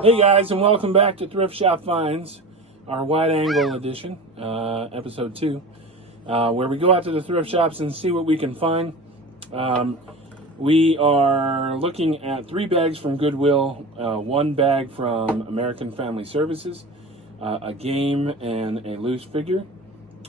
Hey guys, and welcome back to Thrift Shop Finds, our wide angle edition, episode 2, where we go out to the thrift shops and see what we can find. We are looking at 3 bags from Goodwill, 1 bag from American Family Services, a game, and a loose figure.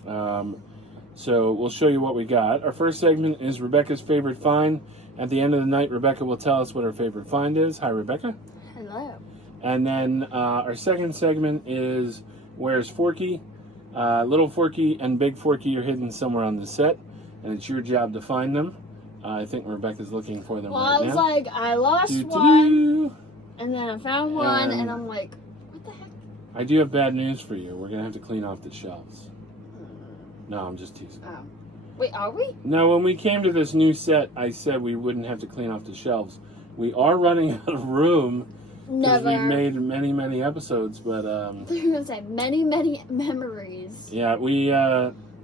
So we'll show you what we got. Our first segment is Rebecca's favorite find. At the end of the night, Rebecca will tell us what her favorite find is. Hi, Rebecca. Hello. And then our second segment is Where's Forky? Little Forky and Big Forky are hidden somewhere on the set, and it's your job to find them. I think Rebecca's looking for them right now. Well, I was like, I lost one, and then I found one, and I'm like, what the heck? I do have bad news for you. We're going to have to clean off the shelves. No, I'm just teasing. Oh. Wait, are we? No, when we came to this new set, I said we wouldn't have to clean off the shelves. We are running out of room. Because we've made many, many episodes, but You're gonna say many, many memories. Yeah,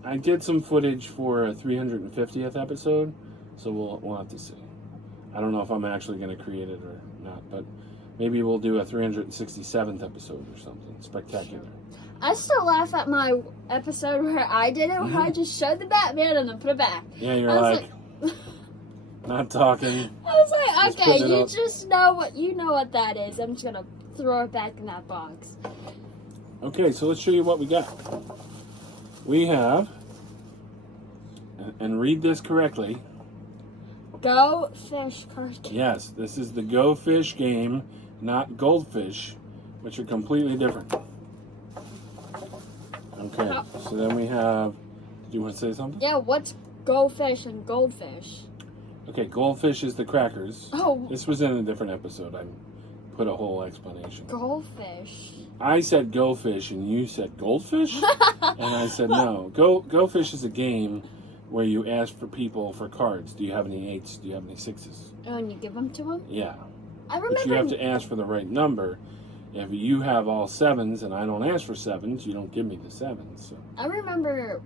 I did some footage for a 350th episode, so we'll have to see. I don't know if I'm actually going to create it or not, but maybe we'll do a 367th episode or something spectacular. I still laugh at my episode where I did it, where I just showed the Batman and then put it back. Yeah, you're like not talking. I was like, okay, you just know what that is. I'm just gonna throw it back in that box. Okay, so let's show you what we got. We have, and read this correctly. Go Fish card game. Yes, this is the Go Fish game, not Goldfish, which are completely different. Okay, so then we have. Do you want to say something? Yeah, what's Go Fish and Goldfish? Okay, Goldfish is the crackers. Oh. This was in a different episode. I put a whole explanation. Goldfish. I said Go Fish and you said Goldfish? And I said no. Go Fish is a game where you ask for people for cards. Do you have any 8s? Do you have any 6s? Oh, and you give them to them? Yeah. I remember. But you have to ask for the right number. If you have all 7s and I don't ask for 7s, you don't give me the 7s. So. I remember.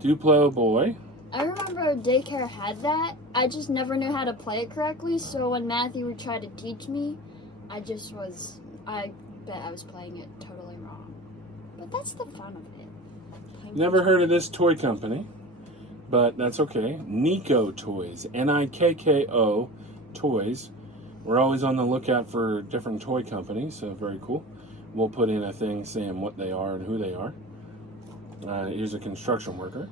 Duplo boy. I remember daycare had that. I just never knew how to play it correctly, so when Matthew would try to teach me, I bet I was playing it totally wrong. But that's the fun of it. Never heard of this toy company, but that's okay. Nikko Toys, Nikko Toys. We're always on the lookout for different toy companies, so very cool. We'll put in a thing saying what they are and who they are. Here's a construction worker.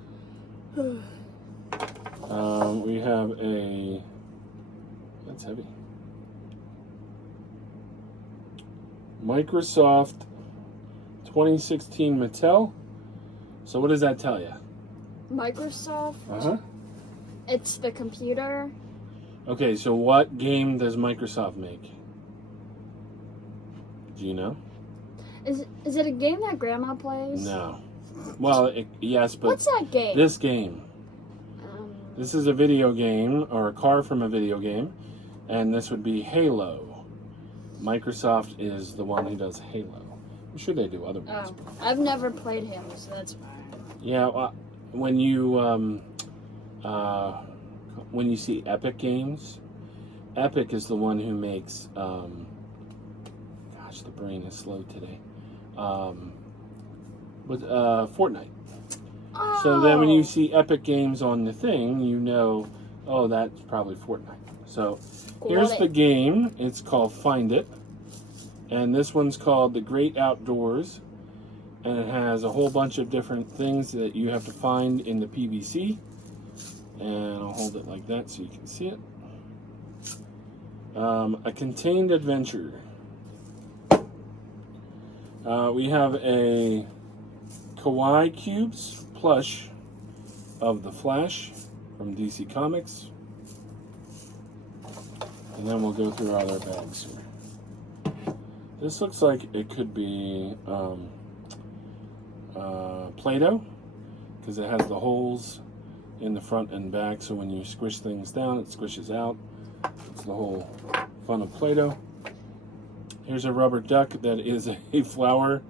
We have a, that's heavy, Microsoft 2016 Mattel. So what does that tell you? Microsoft? Uh-huh. It's the computer. Okay, so what game does Microsoft make? Do you know? Is it a game that Grandma plays? No. Well, yes, but what's that game? This game. This is a video game, or a car from a video game, and this would be Halo. Microsoft is the one who does Halo. I'm sure they do other ones. Oh, I've never played Halo, so that's fine. Yeah, when you see Epic Games, Epic is the one who makes. Gosh, the brain is slow today. Fortnite. Oh. So then when you see Epic Games on the thing, you know, oh, that's probably Fortnite. So here's the game. It's called Find It. And this one's called The Great Outdoors. And it has a whole bunch of different things that you have to find in the PVC. And I'll hold it like that so you can see it. A contained adventure. We have a Kawaii Cubes plush of the Flash from DC Comics. And then we'll go through our other bags here. This looks like it could be Play-Doh, because it has the holes in the front and back, so when you squish things down, it squishes out. It's the whole fun of Play-Doh. Here's a rubber duck that is a flower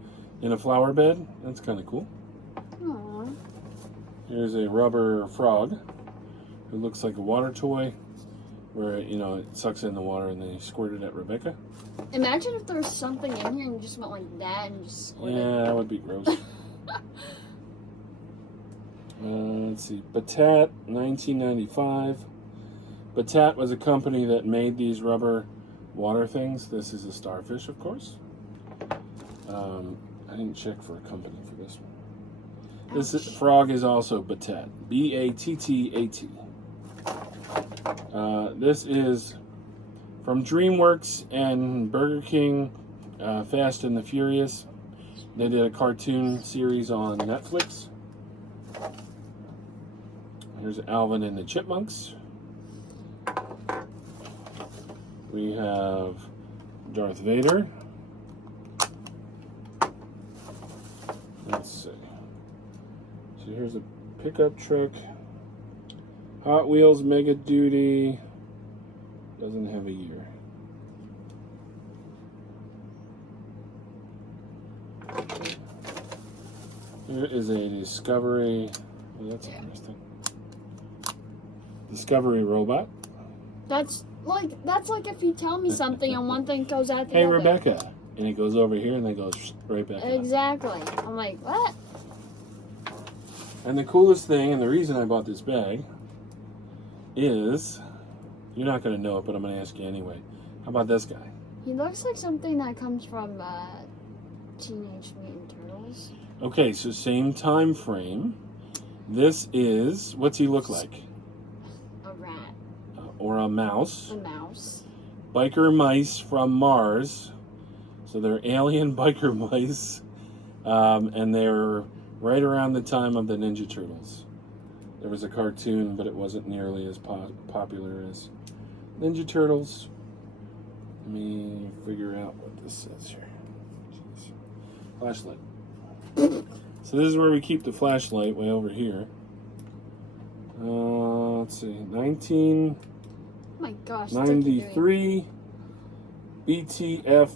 in a flower bed. That's kind of cool. Aww. Here's a rubber frog who looks like a water toy. where, you know, it sucks in the water and then you squirt it at Rebecca. Imagine if there was something in here and you just went like that and just squirted. Yeah, that would be gross. Let's see. Batat, 1995. Batat was a company that made these rubber water things. This is a starfish, of course. I didn't check for a company for this one. This frog is also Batat. B-A-T-T-A-T. This is from DreamWorks and Burger King, Fast and the Furious. They did a cartoon series on Netflix. Here's Alvin and the Chipmunks. We have Darth Vader. Let's see. So here's a pickup truck. Hot Wheels Mega Duty. Doesn't have a year. Here is a Discovery. Oh, that's interesting. Discovery robot. That's like if you tell me something and one thing goes out the Hey, other. Rebecca. And it goes over here and then goes right back out. Exactly. I'm like, what? And the coolest thing, and the reason I bought this bag, is, you're not going to know it, but I'm going to ask you anyway. How about this guy? He looks like something that comes from Teenage Mutant Turtles. Okay, so same time frame. This is, what's he look like? A rat. Or a mouse. A mouse. Biker mice from Mars. So they're alien biker mice. And they're right around the time of the Ninja Turtles. There was a cartoon, but it wasn't nearly as popular as Ninja Turtles. Let me figure out what this says here. Jeez. Flashlight. So this is where we keep the flashlight, way over here. Let's see, Oh my gosh. 1993 BTF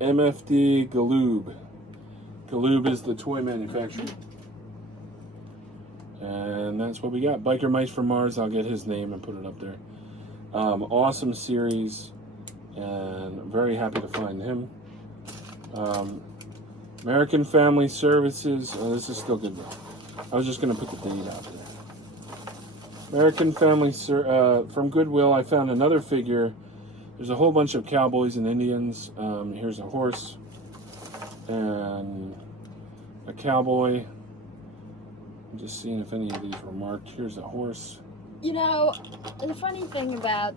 MFD Galoob. Galoob is the toy manufacturer. And that's what we got. Biker Mice from Mars. I'll get his name and put it up there. Awesome series. And I'm very happy to find him. American Family Services. Oh, this is still good though. I was just going to put the date out there. American Family from Goodwill. I found another figure. There's a whole bunch of cowboys and Indians. Here's a horse and a cowboy. I'm just seeing if any of these were marked. Here's a horse. You know, the funny thing about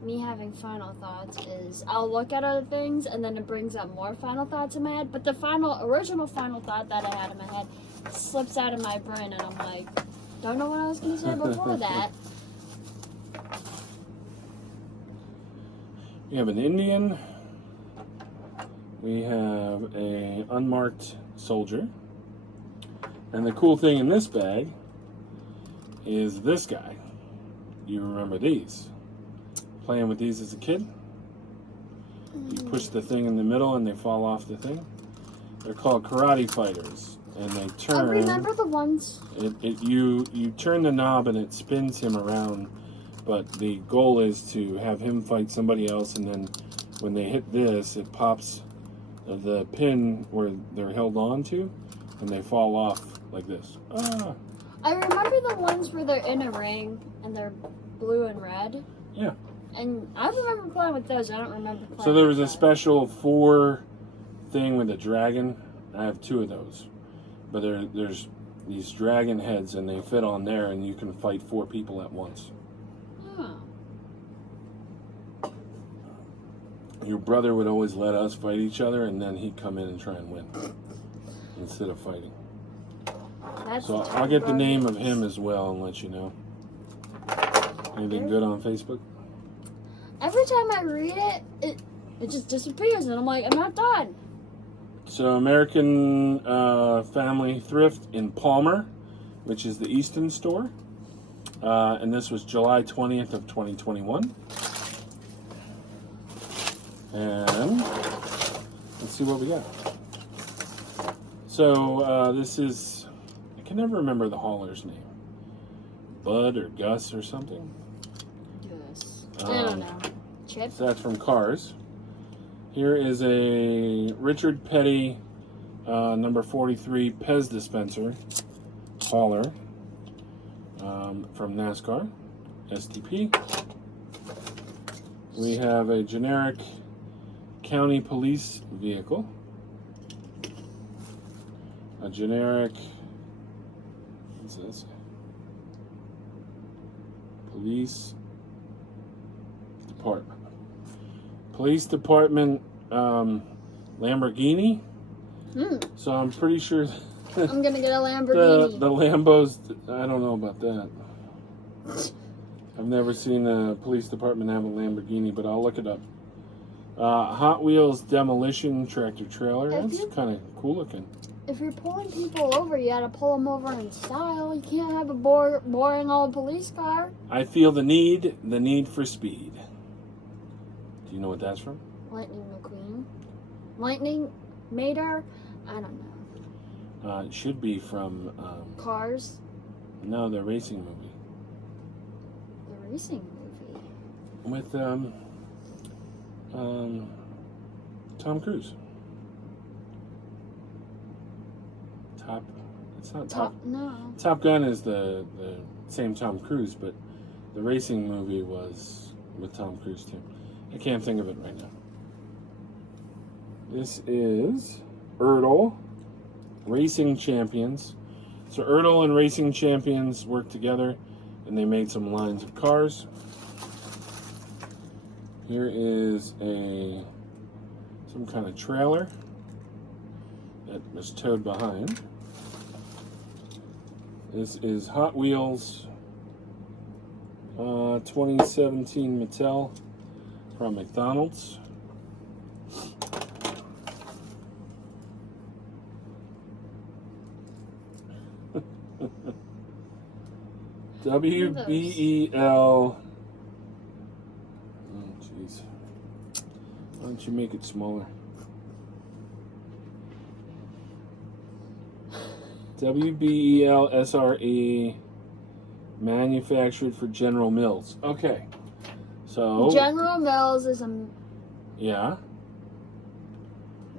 me having final thoughts is I'll look at other things and then it brings up more final thoughts in my head. But the original final thought that I had in my head slips out of my brain and I'm like, don't know what I was going to say before that. We have an Indian. We have a unmarked soldier. And the cool thing in this bag is this guy. You remember these? Playing with these as a kid? You push the thing in the middle and they fall off the thing. They're called karate fighters. And they turn. I remember the ones. You turn the knob and it spins him around. But the goal is to have him fight somebody else, and then when they hit this, it pops the pin where they're held on to, and they fall off like this. Ah. I remember the ones where they're in a ring and they're blue and red. Yeah. And I remember playing with those. I don't remember playing. So there was with a special 4 thing with a dragon. I have 2 of those, but there's these dragon heads, and they fit on there, and you can fight 4 people at once. Your brother would always let us fight each other, and then he'd come in and try and win instead of fighting. So I'll get the name of him as well and let you know. Anything good on Facebook? Every time I read it just disappears, and I'm like, I'm not done. So American Family Thrift in Palmer, which is the Easton store. And this was July 20th of 2021. And let's see what we got. So this is, I can never remember the hauler's name. Bud or Gus or something. Yes. I don't know. Chip? So that's from Cars. Here is a Richard Petty number 43 Pez dispenser hauler from NASCAR STP. We have a generic county police vehicle. A generic, what's this? Police department. Police department Lamborghini. So I'm pretty sure I'm gonna get a Lamborghini. the Lambos, I don't know about that. I've never seen a police department have a Lamborghini, but I'll look it up. Hot Wheels demolition tractor trailer. That's kind of cool looking. If you're pulling people over, you gotta pull them over in style. You can't have a boring old police car. I feel the need for speed. Do you know what that's from? Lightning McQueen. Lightning Mater? I don't know. It should be from... Cars? No, the racing movie. The racing movie? With Tom Cruise. It's not Top. No. Top Gun is the same Tom Cruise, but the racing movie was with Tom Cruise too. I can't think of it right now. This is Ertl Racing Champions. So Ertl and Racing Champions worked together, and they made some lines of cars. Here is some kind of trailer that was towed behind. This is Hot Wheels 2017 Mattel from McDonald's. WBEL. Oh, jeez. Why don't you make it smaller? WBEL SRE, manufactured for General Mills. Okay, so General Mills is a yeah.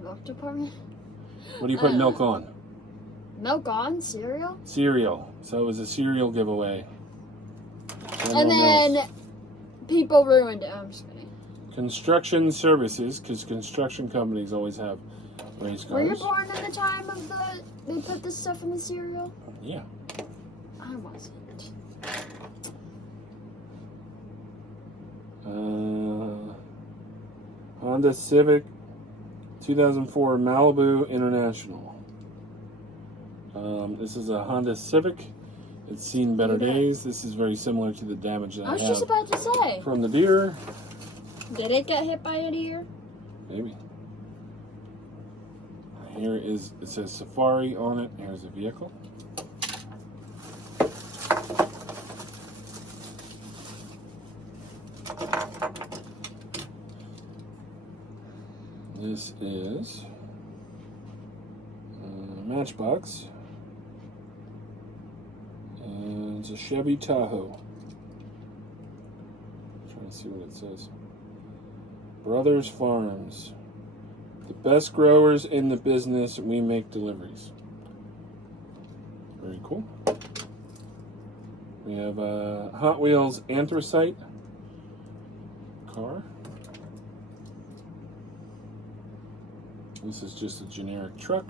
milk department. What do you put milk on? Milk on cereal. Cereal. So it was a cereal giveaway. General And then Mills. people ruined it. I'm just kidding. Construction services, because construction companies always have race cars. Were you born in the time of they put this stuff in the cereal? Yeah. I wasn't. Honda Civic 2004 Malibu International. This is a Honda Civic. It's seen better days. This is very similar to the damage that I was have just about to say. from the deer. Did it get hit by a deer? Maybe. Here is, it says Safari on it. Here's the vehicle. This is Matchbox. And it's a Chevy Tahoe. I'm trying to see what it says. Brothers Farms. The best growers in the business, we make deliveries. Very cool. We have a Hot Wheels Anthracite car. This is just a generic truck.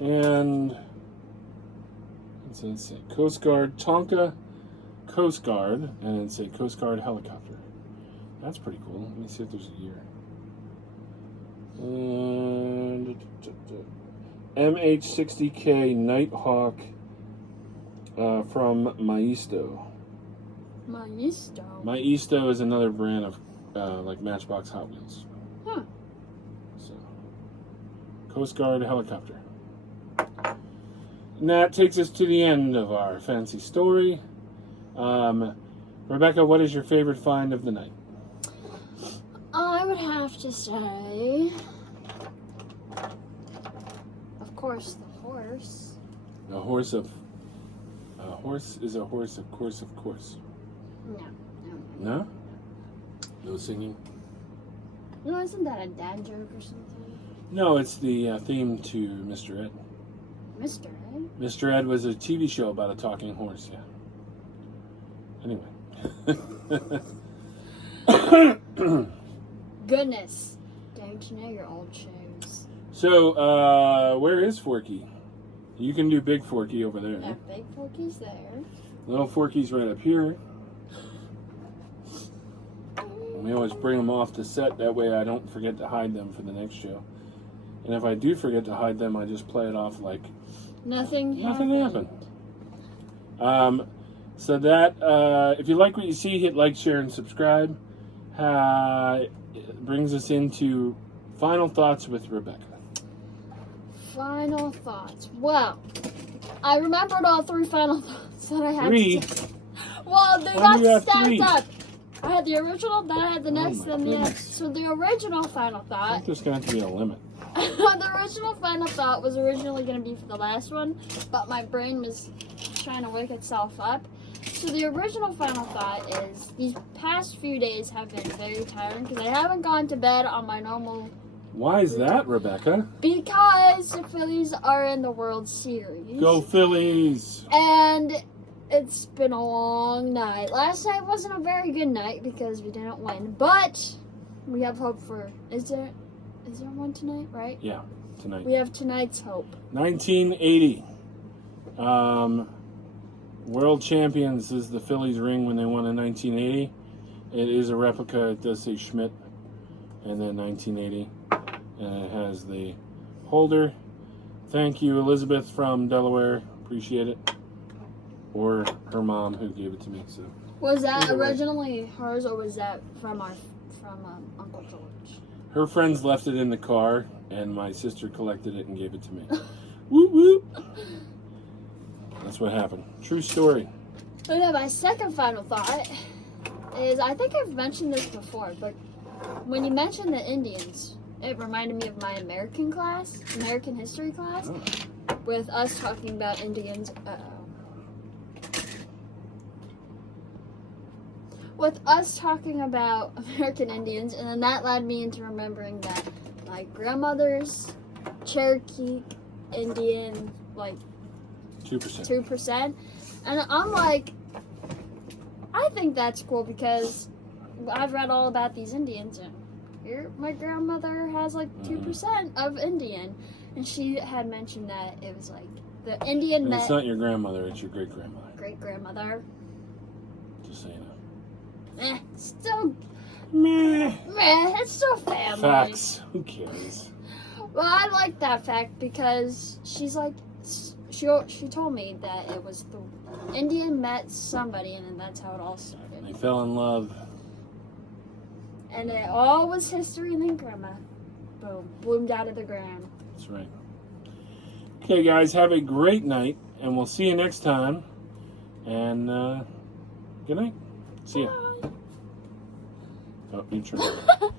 And let's say Coast Guard Tonka Coast Guard, and it's a Coast Guard helicopter. That's pretty cool. Let me see if there's a year. And MH-60K Nighthawk from Maisto. Maisto? Maisto is another brand of like Matchbox Hot Wheels. Huh. So, Coast Guard helicopter. And that takes us to the end of our fancy story. Rebecca, what is your favorite find of the night? I would have to say, of course, the horse. A horse of Horse is a horse, of course, of course. No. No? No singing? No, isn't that a dad joke or something? No, it's the theme to Mr. Ed. Mr. Ed? Mr. Ed was a TV show about a talking horse, yeah. Anyway. Goodness. Don't you know your old shows? So, where is Forky? You can do Big Forky over there. That big Forky's there. Little Forky's right up here. And we always bring them off the set. That way I don't forget to hide them for the next show. And if I do forget to hide them, I just play it off like Nothing happened. So that, if you like what you see, hit like, share, and subscribe. It brings us into final thoughts with Rebecca. Final thoughts. Well, I remembered all 3 final thoughts that I had. 3? Well, they're Why do you not have stacked 3? up. I had the original, then I had the next, my then the goodness. next. So the original final I thought. think there's going to have to be a limit. The original final thought was originally going to be for the last one, but my brain was trying to wake itself up. So the original final thought is these past few days have been very tiring because I haven't gone to bed on my normal. Why is that, Rebecca? Because the Phillies are in the World Series. Go Phillies! And it's been a long night. Last night wasn't a very good night because we didn't win, but we have hope for. Is there one tonight? Right? Yeah, tonight. We have tonight's hope. 1980. World champions is the Phillies ring when they won in 1980. It is a replica. It does say Schmidt, and then 1980, and it has the holder. Thank you, Elizabeth from Delaware. Appreciate it. Or her mom who gave it to me. So Was that Either way. originally hers, or was that from Uncle George? her friends left it in the car, and my sister collected it and gave it to me. Whoop whoop. That's what happened. True story. But then my second final thought is, I think I've mentioned this before, but when you mentioned the Indians, it reminded me of my American history class, Oh. with us talking about Indians. With us talking about American Indians, and then that led me into remembering that my grandmother's Cherokee Indian, like 2%. 2%. And I'm like, I think that's cool because I've read all about these Indians, and here my grandmother has like 2% of Indian, and she had mentioned that it was like the Indian And met it's not your grandmother, it's your great grandmother. great grandmother. Just so you know. Still, Meh. it's still family. Facts. Who cares? Well, I like that fact because she's like, she told me that it was the Indian met somebody, and then that's how it all started. They fell in love. And it all was history, and then grandma, boom, bloomed out of the ground. That's right. Okay, guys, have a great night, and we'll see you next time. And good night. See ya. Oh, you turned it.